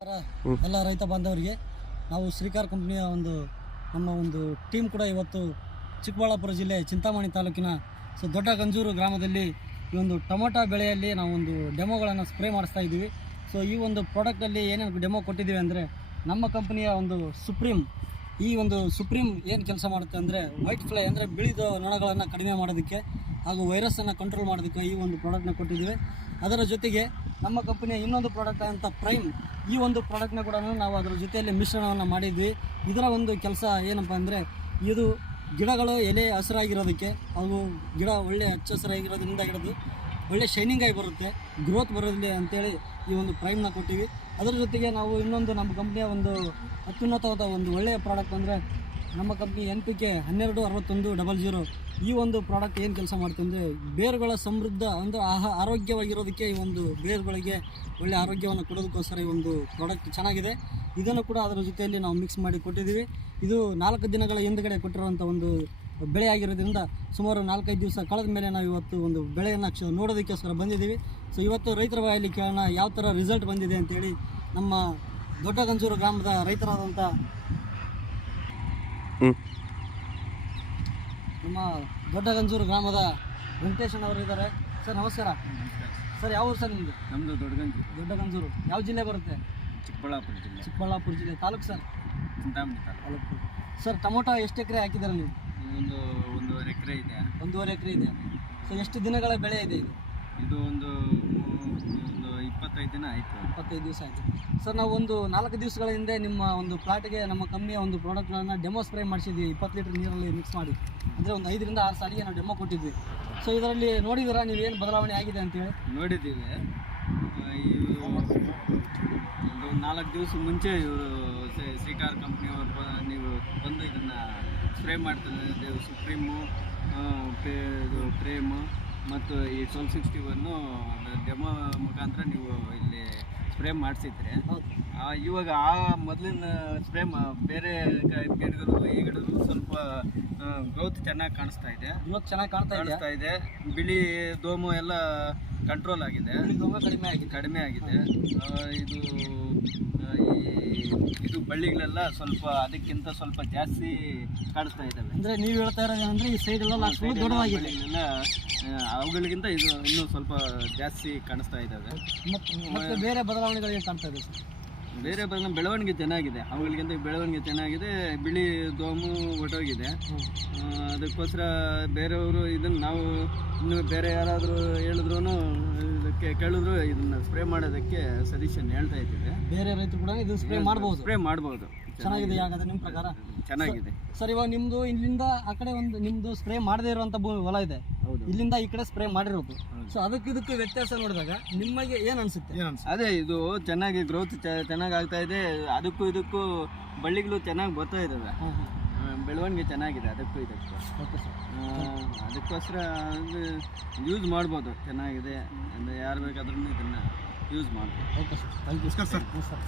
ಎಲ್ಲ ರೈತ ಬಾಂಧವರಿಗೆ ನಾವು ಶ್ರೀಕಾರ್ ಕಂಪ್ನಿಯ ನಮ್ಮ ಒಂದು ಟೀಮ್ ಕೂಡ ಇವತ್ತು ಚಿಕ್ಕಬಳ್ಳಾಪುರ ಜಿಲ್ಲೆ ಚಿಂತಾಮಣಿ ತಾಲೂಕಿನ ದೊಡ್ಡ ಗಂಜೂರು ಗ್ರಾಮದಲ್ಲಿ ಈ ಒಂದು ಟೊಮೊಟೊ ಬೆಳೆಯಲ್ಲಿ ನಾವು ಒಂದು ಡೆಮೋಗಳನ್ನು ಸ್ಪ್ರೇ ಮಾಡಿಸ್ತಾ ಇದ್ದೀವಿ. ಸೊ ಈ ಒಂದು ಪ್ರಾಡಕ್ಟಲ್ಲಿ ಏನೇನು ಡೆಮೋ ಕೊಟ್ಟಿದ್ದೀವಿ ಅಂದರೆ ನಮ್ಮ ಕಂಪನಿಯ ಒಂದು ಸುಪ್ರೀಂ ಏನು ಕೆಲಸ ಮಾಡುತ್ತೆ ಅಂದರೆ ವೈಟ್ ಫ್ಲೈ ಅಂದರೆ ಬಿಳಿದ ನೊಣಗಳನ್ನು ಕಡಿಮೆ ಮಾಡೋದಕ್ಕೆ ಹಾಗೂ ವೈರಸ್ಸನ್ನು ಕಂಟ್ರೋಲ್ ಮಾಡೋದಕ್ಕೆ ಈ ಒಂದು ಪ್ರಾಡಕ್ಟ್ನ ಕೊಟ್ಟಿದ್ದೀವಿ. ಅದರ ಜೊತೆಗೆ ನಮ್ಮ ಕಂಪನಿಯ ಇನ್ನೊಂದು ಪ್ರಾಡಕ್ಟ್ ಅಂತ ಪ್ರೈಮ್, ಈ ಒಂದು ಪ್ರಾಡಕ್ಟ್ನ ಕೂಡ ನಾವು ಅದರ ಜೊತೆಯಲ್ಲಿ ಮಿಶ್ರಣವನ್ನು ಮಾಡಿದ್ವಿ. ಇದರ ಒಂದು ಕೆಲಸ ಏನಪ್ಪ ಅಂದರೆ ಇದು ಗಿಡಗಳು ಎಲೆ ಹಸಿರಾಗಿರೋದಕ್ಕೆ ಹಾಗೂ ಗಿಡ ಒಳ್ಳೆ ಹಚ್ಚ ಹಸಿರಾಗಿರೋದ್ರಿಂದ ಹಿಡಿದು ಒಳ್ಳೆ ಶೈನಿಂಗ್ ಆಗಿ ಬರುತ್ತೆ, ಗ್ರೋತ್ ಬರೋದಿಲ್ಲ ಅಂತೇಳಿ ಈ ಒಂದು ಪ್ರೈಮ್ನ ಕೊಟ್ಟಿವಿ. ಅದರ ಜೊತೆಗೆ ನಾವು ಇನ್ನೊಂದು ನಮ್ಮ ಕಂಪ್ನಿಯ ಒಂದು ಅತ್ಯುನ್ನತವಾದ ಒಂದು ಒಳ್ಳೆಯ ಪ್ರಾಡಕ್ಟ್ ಅಂದರೆ ನಮ್ಮ ಕಂಪ್ನಿ NPK 126100 ಈ ಒಂದು ಪ್ರಾಡಕ್ಟ್ ಏನು ಕೆಲಸ ಮಾಡುತ್ತೆ ಅಂದರೆ ಬೇರುಗಳ ಸಮೃದ್ಧ ಒಂದು ಆರೋಗ್ಯವಾಗಿರೋದಕ್ಕೆ ಈ ಒಂದು ಬೇರುಗಳಿಗೆ ಒಳ್ಳೆಯ ಆರೋಗ್ಯವನ್ನು ಕೊಡೋದಕ್ಕೋಸ್ಕರ ಈ ಒಂದು ಪ್ರಾಡಕ್ಟ್ ಚೆನ್ನಾಗಿದೆ. ಇದನ್ನು ಕೂಡ ಅದರ ಜೊತೆಯಲ್ಲಿ ನಾವು ಮಿಕ್ಸ್ ಮಾಡಿ ಕೊಟ್ಟಿದ್ದೀವಿ. ಇದು 4 ದಿನಗಳ ಹಿಂದುಗಡೆ ಕೊಟ್ಟಿರುವಂಥ ಒಂದು ಬೆಳೆ ಆಗಿರೋದ್ರಿಂದ ಸುಮಾರು 4-5 ದಿವಸ ಕಳೆದ ಮೇಲೆ ನಾವು ಇವತ್ತು ಒಂದು ಬೆಳೆಯನ್ನು ನೋಡೋದಕ್ಕೋಸ್ಕರ ಬಂದಿದ್ದೀವಿ. ಸೊ ಇವತ್ತು ರೈತರ ಬಾಯಲ್ಲಿ ಕೇಳೋಣ ಯಾವ ಥರ ರಿಸಲ್ಟ್ ಬಂದಿದೆ ಅಂತೇಳಿ. ನಮ್ಮ ದೊಡ್ಡ ಗಂಜೂರು ಗ್ರಾಮದ ರೈತರಾದಂಥ ನಮ್ಮ ದೊಡ್ಡ ಗಂಜೂರು ಗ್ರಾಮದ ವೆಂಕಟೇಶನ್ ಅವರು ಇದ್ದಾರೆ. ಸರ್ ನಮಸ್ಕಾರ. ಸರ್ ಯಾವ ಊರು ಸರ್ ನಿಮ್ಮದು? ನಮ್ಮದು ದೊಡ್ಡ ಗಂಜೂರು. ಯಾವ ಜಿಲ್ಲೆ ಬರುತ್ತೆ? ಚಿಕ್ಕಬಳ್ಳಾಪುರ ಜಿಲ್ಲೆ. Taluk sir? Chintamani taluk. Sir tomato ಎಷ್ಟು ಎಕರೆ ಹಾಕಿದ್ದಾರೆ ನೀವು? ಒಂದೂವರೆ ಎಕರೆ ಇದೆ. 1.5 ಎಕರೆ ಇದೆ. ಸೊ ಎಷ್ಟು ದಿನಗಳ ಬೆಳೆ ಇದೆ ಇದು? ಇದು ಒಂದು 25 ದಿನ ಆಯಿತು. 25 ದಿವಸ ಆಯಿತು. ಸರ್ ನಾವು ಒಂದು 4 ದಿವಸಗಳ ಹಿಂದೆ ನಿಮ್ಮ ಒಂದು ಪ್ಲಾಟ್ಗೆ ನಮ್ಮ ಕಂಪ್ನಿಯ ಒಂದು ಪ್ರಾಡಕ್ಟ್ಗಳನ್ನು ಡೆಮೋ ಸ್ಪ್ರೇ ಮಾಡಿಸಿದ್ವಿ. 20 ಲೀಟರ್ ನೀರಲ್ಲಿ ಮಿಕ್ಸ್ ಮಾಡಿ, ಅಂದರೆ ಒಂದು 5ರಿಂದ 6 ಸಾರಿಗೆ ನಾವು ಡೆಮೋ ಕೊಟ್ಟಿದ್ವಿ. ಸೊ ಇದರಲ್ಲಿ ನೋಡಿದ್ದೀರಾ ನೀವೇನು ಬದಲಾವಣೆ ಆಗಿದೆ ಅಂತೇಳಿ? ನೋಡಿದ್ದೀವಿ. ಒಂದು 4 ದಿವಸ ಮುಂಚೆ ಇವರು ಶ್ರೀಕಾರ್ ಕಂಪ್ನಿಯವರು ನೀವು ಬಂದು ಇದನ್ನು ಸ್ಪ್ರೇ ಮಾಡ್ತಾರೆ. ಸುಪ್ರೀಮು, ಪ್ರೇಮು ಮತ್ತು ಈ 1261 ಡೆಮೋ ಮುಖಾಂತರ ನೀವು ಇಲ್ಲಿ ಸ್ಪ್ರೇ ಮಾಡಿಸಿದ್ರೆ, ಇವಾಗ ಆ ಮೊದಲಿನ ಸ್ಪ್ರೇ ಬೇರೆ ಗಿಡಗಳು ಈ ಗಿಡಗಳು ಸ್ವಲ್ಪ ಗ್ರೋತ್ ಚೆನ್ನಾಗಿ ಕಾಣಿಸ್ತಾ ಇದೆ. ಕಾಣಿಸ್ತಾ ಇದೆ. ಬಿಳಿ ದೋಮು ಎಲ್ಲ ಕಂಟ್ರೋಲ್ ಆಗಿದೆ. ಕಡಿಮೆ ಆಗಿದೆ. ಇದು ಬಳ್ಳಿಗಳೆಲ್ಲ ಸ್ವಲ್ಪ ಅದಕ್ಕಿಂತ ಸ್ವಲ್ಪ ಜಾಸ್ತಿ ಕಾಣಿಸ್ತಾ ಇದ್ದಾವೆ. ಅಂದರೆ ನೀವು ಹೇಳ್ತಾ ಇರೋದೇನೆಂದರೆ ಈ ಸೈಡ್ ಎಲ್ಲ ದೊಡ್ಡವಾಗಿದೆ, ಅವುಗಳಿಗಿಂತ ಇದು ಇನ್ನೂ ಸ್ವಲ್ಪ ಜಾಸ್ತಿ ಕಾಣಿಸ್ತಾ ಇದ್ದಾವೆ. ಮತ್ತು ಬೇರೆ ಬದಲಾವಣೆಗಳು ಏನು ಕಾಣ್ತಾ ಇದೆ ಸರ್? ಬೇರೆ ಬೆಳವಣಿಗೆ ಚೆನ್ನಾಗಿದೆ. ಅವುಗಳಿಗಿಂತ ಬೆಳವಣಿಗೆ ಚೆನ್ನಾಗಿದೆ. ಬಿಳಿ ದೋಮು ಹೊಟ್ಟೋಗಿದೆ. ಅದಕ್ಕೋಸ್ಕರ ಬೇರೆಯವರು ಇದನ್ನು ನಾವು ಇನ್ನು ಬೇರೆ ಯಾರಾದರೂ ಹೇಳಿದ್ರು ಇದಕ್ಕೆ ಕೇಳಿದ್ರು ಇದನ್ನು ಸ್ಪ್ರೇ ಮಾಡೋದಕ್ಕೆ ಸಜೆಷನ್ ಹೇಳ್ತಾ ಇದ್ದೀವಿ. ಬೇರೆ ರೈತರು ಕೂಡ ಇದು ಸ್ಪ್ರೇ ಮಾಡ್ಬೋದು. ಚೆನ್ನಾಗಿದೆ ಹಾಗಾದ್ರೆ ನಿಮ್ಮ ಪ್ರಕಾರ? ಚೆನ್ನಾಗಿದೆ ಸರ್. ಇವಾಗ ನಿಮ್ಮದು ಇಲ್ಲಿಂದ ಆ ಕಡೆ ಒಂದು ನಿಮ್ಮದು ಸ್ಪ್ರೇ ಮಾಡದೇ ಇರುವಂಥ ಹೊಲ ಇದೆ, ಇಲ್ಲಿಂದ ಈ ಕಡೆ ಸ್ಪ್ರೇ ಮಾಡಿರೋದು. ಸೊ ಇದಕ್ಕೆ ವ್ಯತ್ಯಾಸ ನೋಡಿದಾಗ ನಿಮಗೆ ಏನು ಅನಿಸುತ್ತೆ? ಅದೇ ಇದು ಚೆನ್ನಾಗಿ ಗ್ರೋತ್ ಚೆನ್ನಾಗಿ ಆಗ್ತಾ ಇದೆ. ಇದಕ್ಕೂ ಬಳ್ಳಿಗಳು ಚೆನ್ನಾಗಿ ಬರ್ತಾ ಇದ್ದಾವೆ. ಬೆಳವಣಿಗೆ ಚೆನ್ನಾಗಿದೆ ಅದಕ್ಕೂ. ಅದಕ್ಕೋಸ್ಕರ ಯೂಸ್ ಮಾಡ್ಬೋದು. ಚೆನ್ನಾಗಿದೆ. ಯಾರು ಬೇಕಾದ್ರೂ ಇದನ್ನು ಯೂಸ್ ಮಾಡ್ಬೋದು. Okay sir, thank you sir.